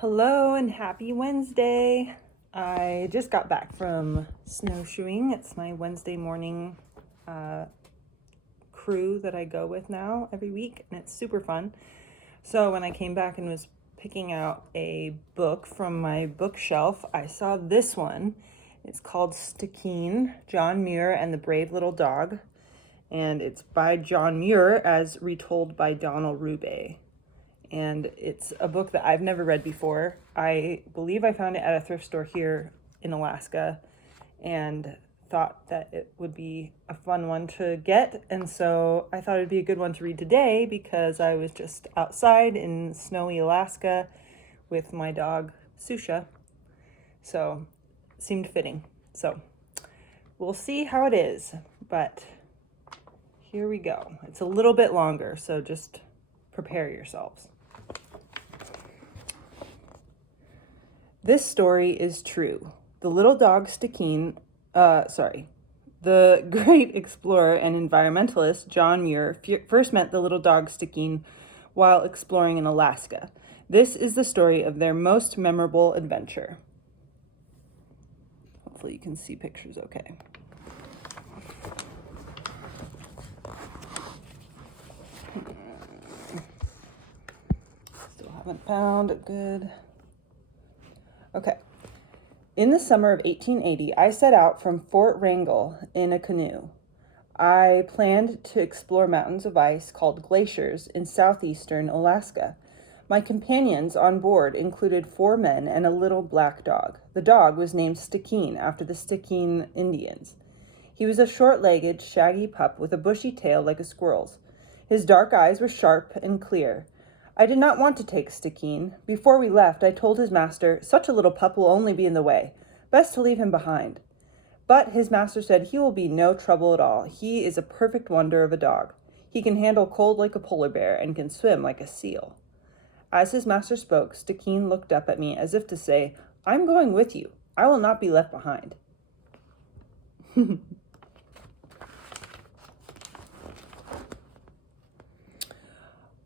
Hello and happy Wednesday. I just got back from snowshoeing. It's my Wednesday morning crew that I go with now every week, and it's super fun. So when I came back and was picking out a book from my bookshelf, I saw this one. It's called Stickeen, John Muir and the Brave Little Dog. And it's by John Muir as retold by Donnell. And it's a book that I've never read before. I believe I found it at a thrift store here in Alaska and thought that it would be a fun one to get. And so I thought it'd be a good one to read today because I was just outside in snowy Alaska with my dog, Susha. So it seemed fitting. So we'll see how it is, but here we go. It's a little bit longer, so just prepare yourselves. This story is true. The little dog Stickeen, the great explorer and environmentalist John Muir first met the little dog Stickeen while exploring in Alaska. This is the story of their most memorable adventure. Hopefully you can see pictures okay. Still haven't found it good. Okay. In the summer of 1880, I set out from Fort Wrangell in a canoe. I planned to explore mountains of ice called glaciers in southeastern Alaska. My companions on board included 4 men and a little black dog. The dog was named Stickeen after the Stickeen Indians. He was a short-legged, shaggy pup with a bushy tail like a squirrel's. His dark eyes were sharp and clear. I did not want to take Stickeen. Before we left, I told his master, "Such a little pup will only be in the way. Best to leave him behind." But his master said he will be no trouble at all. He is a perfect wonder of a dog. He can handle cold like a polar bear and can swim like a seal. As his master spoke, Stickeen looked up at me as if to say, "I'm going with you. I will not be left behind."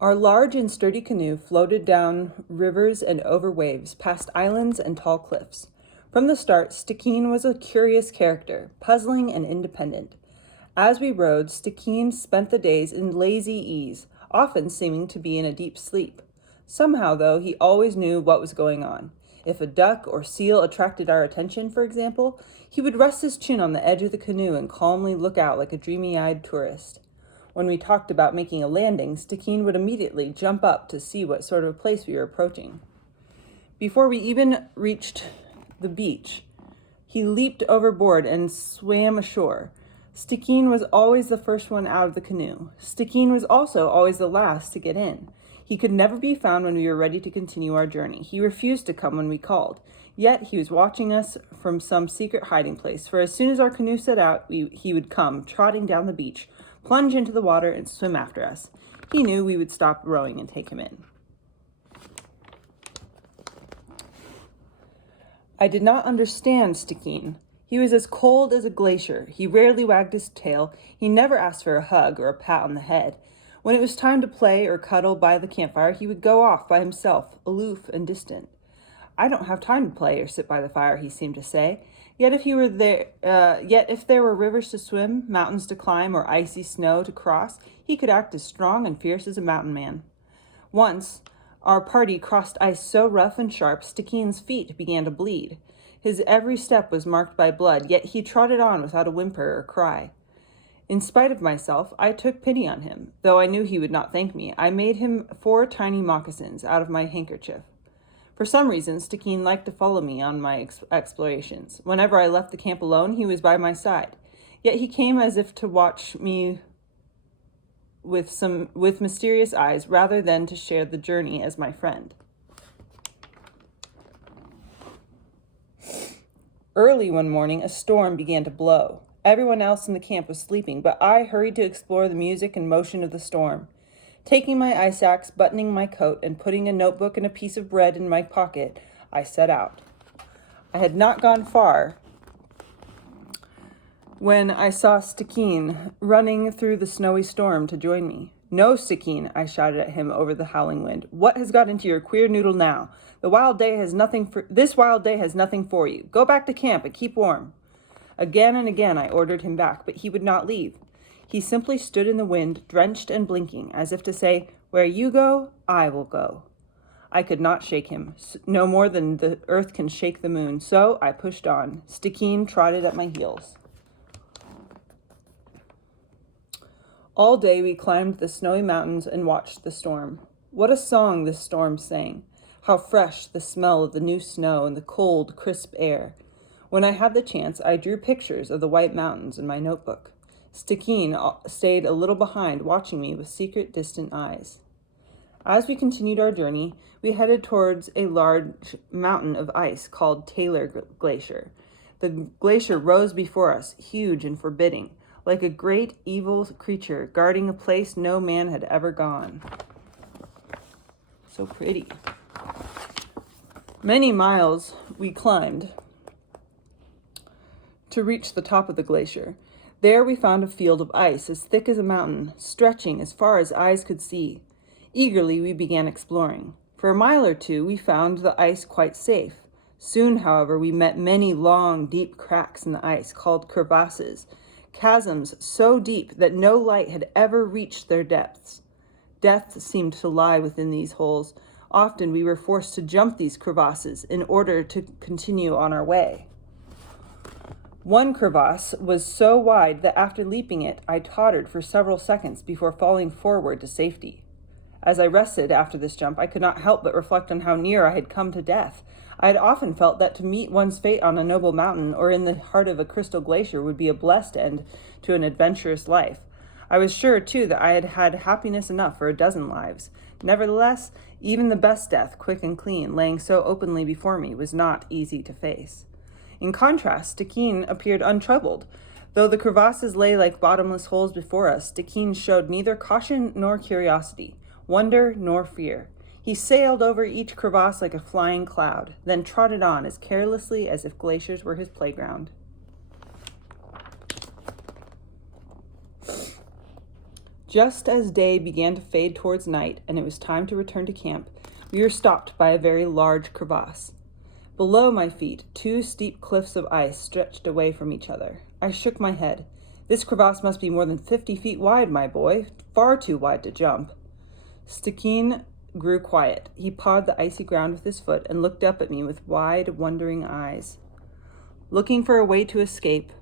Our large and sturdy canoe floated down rivers and over waves, past islands and tall cliffs. From the start, Stickeen was a curious character, puzzling and independent. As we rode, Stickeen spent the days in lazy ease, often seeming to be in a deep sleep. Somehow, though, he always knew what was going on. If a duck or seal attracted our attention, for example, he would rest his chin on the edge of the canoe and calmly look out like a dreamy-eyed tourist. When we talked about making a landing, Stickeen would immediately jump up to see what sort of place we were approaching. Before we even reached the beach, he leaped overboard and swam ashore. Stickeen was always the first one out of the canoe. Stickeen was also always the last to get in. He could never be found when we were ready to continue our journey. He refused to come when we called. Yet he was watching us from some secret hiding place, for as soon as our canoe set out, he would come trotting down the beach, plunge into the water, and swim after us. He knew we would stop rowing and take him in. I did not understand Stickeen. He was as cold as a glacier. He rarely wagged his tail. He never asked for a hug or a pat on the head. When it was time to play or cuddle by the campfire, he would go off by himself, aloof and distant. "I don't have time to play or sit by the fire," he seemed to say. Yet if there were rivers to swim, mountains to climb, or icy snow to cross, he could act as strong and fierce as a mountain man. Once, our party crossed ice so rough and sharp, Stickeen's feet began to bleed. His every step was marked by blood, yet he trotted on without a whimper or cry. In spite of myself, I took pity on him. Though I knew he would not thank me, I made him 4 tiny moccasins out of my handkerchief. For some reason, Stickeen liked to follow me on my explorations. Whenever I left the camp alone, he was by my side. Yet he came as if to watch me with mysterious eyes rather than to share the journey as my friend. Early one morning, a storm began to blow. Everyone else in the camp was sleeping, but I hurried to explore the music and motion of the storm. Taking my ice axe, buttoning my coat, and putting a notebook and a piece of bread in my pocket, I set out. I had not gone far when I saw Stickeen running through the snowy storm to join me. No, Stickeen, I shouted at him over the howling wind. What has got into your queer noodle now? This wild day has nothing for you. Go back to camp and keep warm. Again and again I ordered him back, but he would not leave. He simply stood in the wind, drenched and blinking, as if to say, Where you go, I will go. I could not shake him, no more than the earth can shake the moon, so I pushed on. Stickeen trotted at my heels. All day we climbed the snowy mountains and watched the storm. What a song this storm sang! How fresh the smell of the new snow and the cold, crisp air. When I had the chance, I drew pictures of the white mountains in my notebook. Stickeen stayed a little behind, watching me with secret, distant eyes. As we continued our journey, we headed towards a large mountain of ice called Taylor Glacier. The glacier rose before us, huge and forbidding, like a great evil creature guarding a place no man had ever gone. So pretty. Many miles we climbed to reach the top of the glacier. There we found a field of ice as thick as a mountain, stretching as far as eyes could see. Eagerly we began exploring. For a mile or two we found the ice quite safe. Soon, however, we met many long, deep cracks in the ice called crevasses, chasms so deep that no light had ever reached their depths. Death seemed to lie within these holes. Often we were forced to jump these crevasses in order to continue on our way. One crevasse was so wide that after leaping it, I tottered for several seconds before falling forward to safety. As I rested after this jump, I could not help but reflect on how near I had come to death. I had often felt that to meet one's fate on a noble mountain or in the heart of a crystal glacier would be a blessed end to an adventurous life. I was sure, too, that I had had happiness enough for a dozen lives. Nevertheless, even the best death, quick and clean, laying so openly before me, was not easy to face. In contrast, Stickeen appeared untroubled. Though the crevasses lay like bottomless holes before us, Stickeen showed neither caution nor curiosity, wonder nor fear. He sailed over each crevasse like a flying cloud, then trotted on as carelessly as if glaciers were his playground. Just as day began to fade towards night and it was time to return to camp, we were stopped by a very large crevasse. Below my feet, two steep cliffs of ice stretched away from each other. I shook my head. This crevasse must be more than 50 feet wide, my boy, far too wide to jump. Stickeen grew quiet. He pawed the icy ground with his foot and looked up at me with wide, wondering eyes. Looking for a way to escape,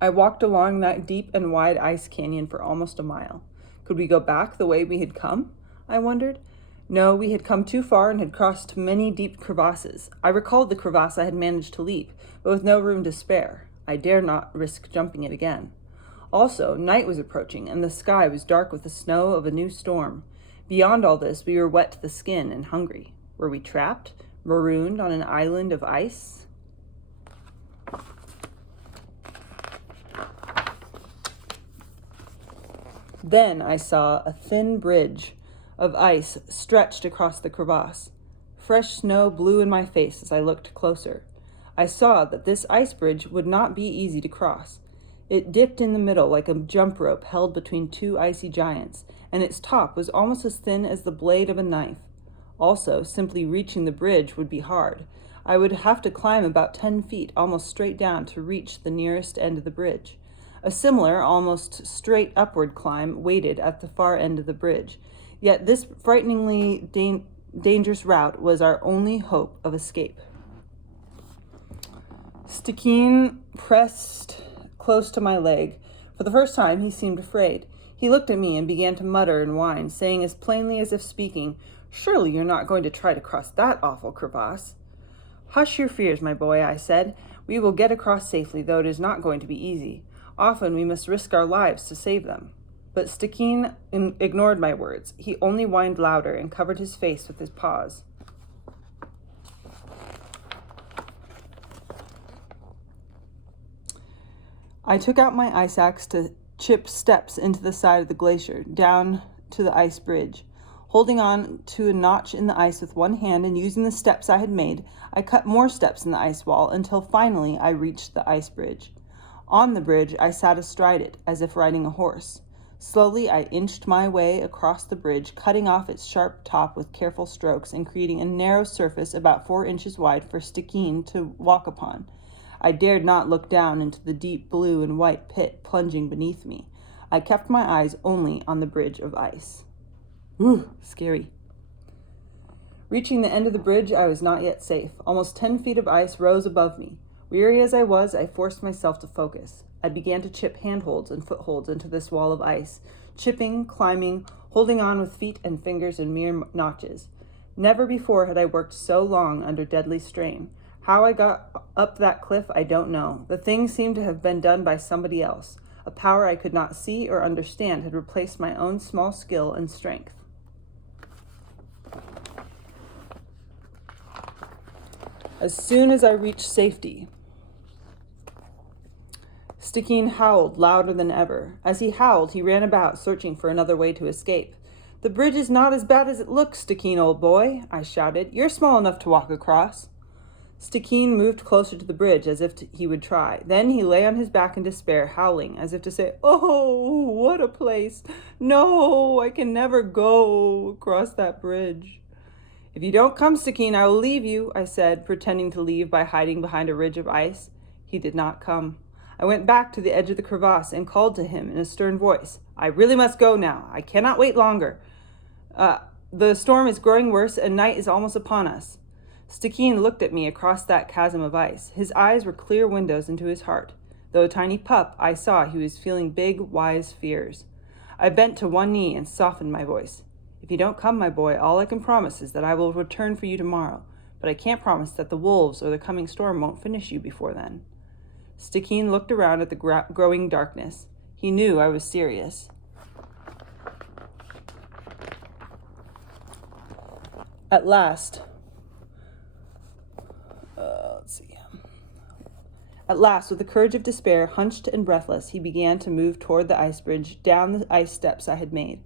I walked along that deep and wide ice canyon for almost a mile. Could we go back the way we had come? I wondered. No, we had come too far and had crossed many deep crevasses. I recalled the crevasse I had managed to leap, but with no room to spare. I dared not risk jumping it again. Also, night was approaching, and the sky was dark with the snow of a new storm. Beyond all this, we were wet to the skin and hungry. Were we trapped, marooned on an island of ice? Then I saw a thin bridge of ice stretched across the crevasse. Fresh snow blew in my face as I looked closer. I saw that this ice bridge would not be easy to cross. It dipped in the middle like a jump rope held between two icy giants, and its top was almost as thin as the blade of a knife. Also, simply reaching the bridge would be hard. I would have to climb about 10 feet, almost straight down, to reach the nearest end of the bridge. A similar, almost straight upward climb waited at the far end of the bridge. Yet this frighteningly dangerous route was our only hope of escape. Stickeen pressed close to my leg. For the first time, he seemed afraid. He looked at me and began to mutter and whine, saying as plainly as if speaking, "Surely you're not going to try to cross that awful crevasse." "Hush your fears, my boy," I said. "We will get across safely, though it is not going to be easy. Often we must risk our lives to save them." But Stickeen ignored my words. He only whined louder and covered his face with his paws. I took out my ice axe to chip steps into the side of the glacier, down to the ice bridge. Holding on to a notch in the ice with one hand and using the steps I had made, I cut more steps in the ice wall until finally I reached the ice bridge. On the bridge, I sat astride it, as if riding a horse. Slowly, I inched my way across the bridge, cutting off its sharp top with careful strokes and creating a narrow surface about 4 inches wide for Stickeen to walk upon. I dared not look down into the deep blue and white pit plunging beneath me. I kept my eyes only on the bridge of ice. Ooh, scary. Reaching the end of the bridge, I was not yet safe. Almost 10 feet of ice rose above me. Weary as I was, I forced myself to focus. I began to chip handholds and footholds into this wall of ice, chipping, climbing, holding on with feet and fingers in mere notches. Never before had I worked so long under deadly strain. How I got up that cliff, I don't know. The thing seemed to have been done by somebody else. A power I could not see or understand had replaced my own small skill and strength. As soon as I reached safety, Stickeen howled louder than ever. As he howled, he ran about, searching for another way to escape. "The bridge is not as bad as it looks, Stickeen, old boy," I shouted. "You're small enough to walk across." Stickeen moved closer to the bridge as if he would try. Then he lay on his back in despair, howling, as if to say, "Oh, what a place! No, I can never go across that bridge." "If you don't come, Stickeen, I will leave you," I said, pretending to leave by hiding behind a ridge of ice. He did not come. I went back to the edge of the crevasse and called to him in a stern voice. "I really must go now. I cannot wait longer. The storm is growing worse and night is almost upon us." Stickeen looked at me across that chasm of ice. His eyes were clear windows into his heart. Though a tiny pup, I saw he was feeling big, wise fears. I bent to one knee and softened my voice. "If you don't come, my boy, all I can promise is that I will return for you tomorrow. But I can't promise that the wolves or the coming storm won't finish you before then." Stickeen looked around at the growing darkness. He knew I was serious. At last, with the courage of despair, hunched and breathless, he began to move toward the ice bridge, down the ice steps I had made.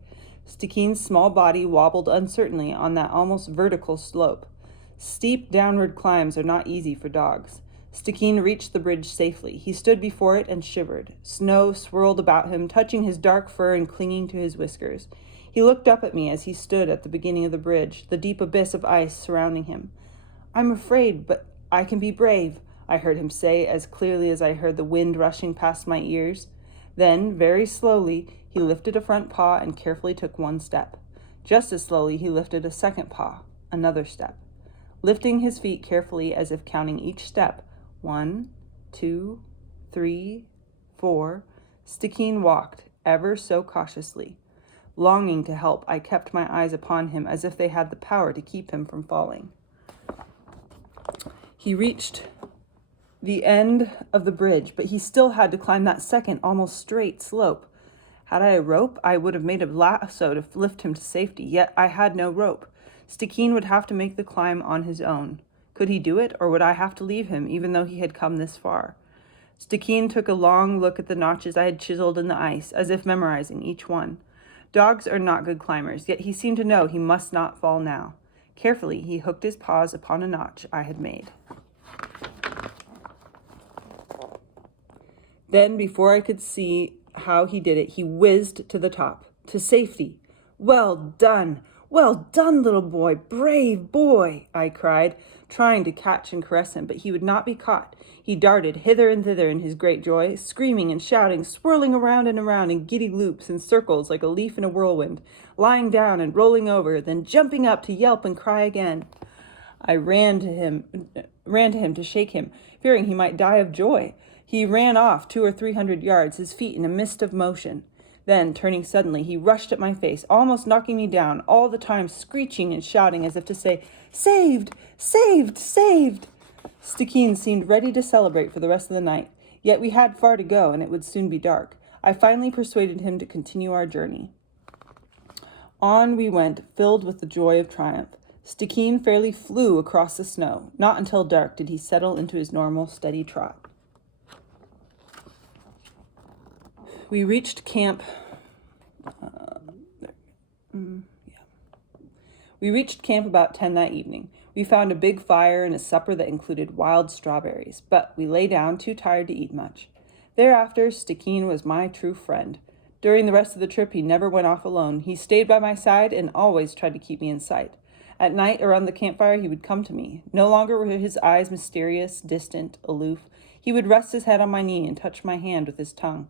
Stickeen's small body wobbled uncertainly on that almost vertical slope. Steep downward climbs are not easy for dogs. Stickeen reached the bridge safely. He stood before it and shivered. Snow swirled about him, touching his dark fur and clinging to his whiskers. He looked up at me as he stood at the beginning of the bridge, the deep abyss of ice surrounding him. "I'm afraid, but I can be brave," I heard him say as clearly as I heard the wind rushing past my ears. Then, very slowly, he lifted a front paw and carefully took one step. Just as slowly, he lifted a second paw, another step. Lifting his feet carefully as if counting each step, 1, 2, 3, 4, Stickeen walked, ever so cautiously. Longing to help, I kept my eyes upon him as if they had the power to keep him from falling. He reached the end of the bridge, but he still had to climb that second, almost straight slope. Had I a rope, I would have made a lasso to lift him to safety, yet I had no rope. Stickeen would have to make the climb on his own. Could he do it, or would I have to leave him, even though he had come this far? Stickeen took a long look at the notches I had chiseled in the ice, as if memorizing each one. Dogs are not good climbers, yet he seemed to know he must not fall now. Carefully, he hooked his paws upon a notch I had made. Then, before I could see how he did it, he whizzed to the top, to safety. "Well done! Well done, little boy! Brave boy!" I cried, trying to catch and caress him, but he would not be caught. He darted hither and thither in his great joy, screaming and shouting, swirling around and around in giddy loops and circles like a leaf in a whirlwind, lying down and rolling over, then jumping up to yelp and cry again. I ran to him to shake him, fearing he might die of joy. He ran off 200 or 300 yards, his feet in a mist of motion. Then, turning suddenly, he rushed at my face, almost knocking me down, all the time screeching and shouting as if to say, "Saved! Saved! Saved!" Stickeen seemed ready to celebrate for the rest of the night, yet we had far to go and it would soon be dark. I finally persuaded him to continue our journey. On we went, filled with the joy of triumph. Stickeen fairly flew across the snow. Not until dark did he settle into his normal, steady trot. We reached camp. We reached camp about 10 that evening. We found a big fire and a supper that included wild strawberries, but we lay down too tired to eat much. Thereafter, Stickeen was my true friend. During the rest of the trip, he never went off alone. He stayed by my side and always tried to keep me in sight. At night, around the campfire, he would come to me. No longer were his eyes mysterious, distant, aloof. He would rest his head on my knee and touch my hand with his tongue.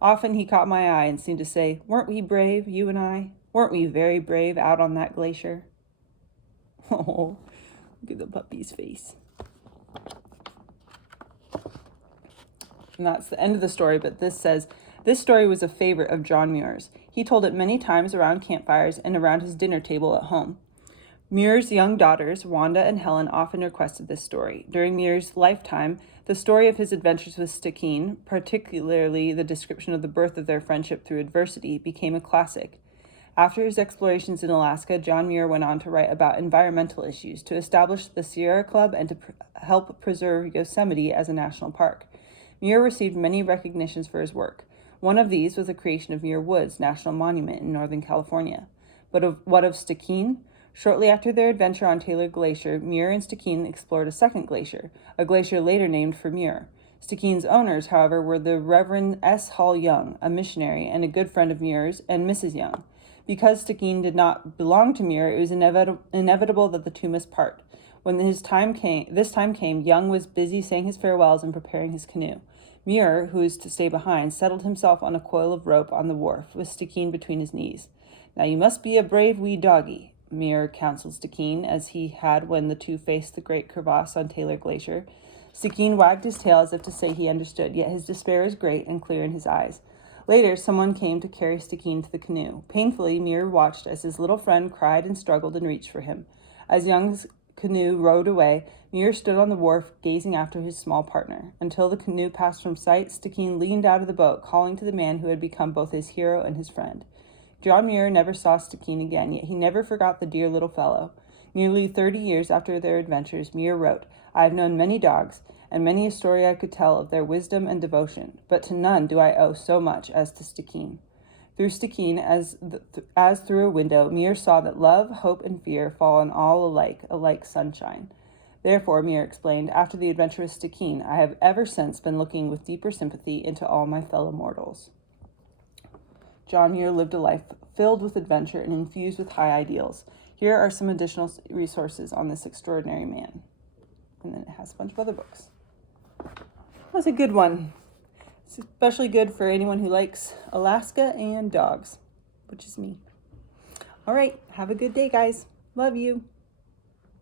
Often he caught my eye and seemed to say, "Weren't we brave, you and I? Weren't we very brave out on that glacier?" Oh, look at the puppy's face. And that's the end of the story, but this says, this story was a favorite of John Muir's. He told it many times around campfires and around his dinner table at home. Muir's young daughters, Wanda and Helen, often requested this story. During Muir's lifetime, the story of his adventures with Stickeen, particularly the description of the birth of their friendship through adversity, became a classic. After his explorations in Alaska, John Muir went on to write about environmental issues, to establish the Sierra Club, and to help preserve Yosemite as a national park. Muir received many recognitions for his work. One of these was the creation of Muir Woods National Monument in Northern California. But what of Stickeen? Shortly after their adventure on Taylor Glacier, Muir and Stickeen explored a second glacier, a glacier later named for Muir. Stickeen's owners, however, were the Reverend S. Hall Young, a missionary and a good friend of Muir's, and Mrs. Young. Because Stickeen did not belong to Muir, it was inevitable that the two must part. When this time came, Young was busy saying his farewells and preparing his canoe. Muir, who was to stay behind, settled himself on a coil of rope on the wharf, with Stickeen between his knees. "Now you must be a brave wee doggy," Muir counseled Stickeen, as he had when the two faced the great crevasse on Taylor Glacier. Stickeen wagged his tail as if to say he understood, yet his despair was great and clear in his eyes. Later, someone came to carry Stickeen to the canoe. Painfully, Muir watched as his little friend cried and struggled and reached for him. As Young's canoe rowed away, Muir stood on the wharf, gazing after his small partner. Until the canoe passed from sight, Stickeen leaned out of the boat, calling to the man who had become both his hero and his friend. John Muir never saw Stickeen again, yet he never forgot the dear little fellow. Nearly 30 years after their adventures, Muir wrote, "I have known many dogs, and many a story I could tell of their wisdom and devotion, but to none do I owe so much as to Stickeen." Through Stickeen, as through a window, Muir saw that love, hope, and fear fall on all alike sunshine. Therefore, Muir explained, after the adventure with Stickeen, I have ever since been looking with deeper sympathy into all my fellow mortals. John Muir lived a life filled with adventure and infused with high ideals. Here are some additional resources on this extraordinary man. And then it has a bunch of other books. That's a good one. It's especially good for anyone who likes Alaska and dogs, which is me. All right, have a good day, guys. Love you.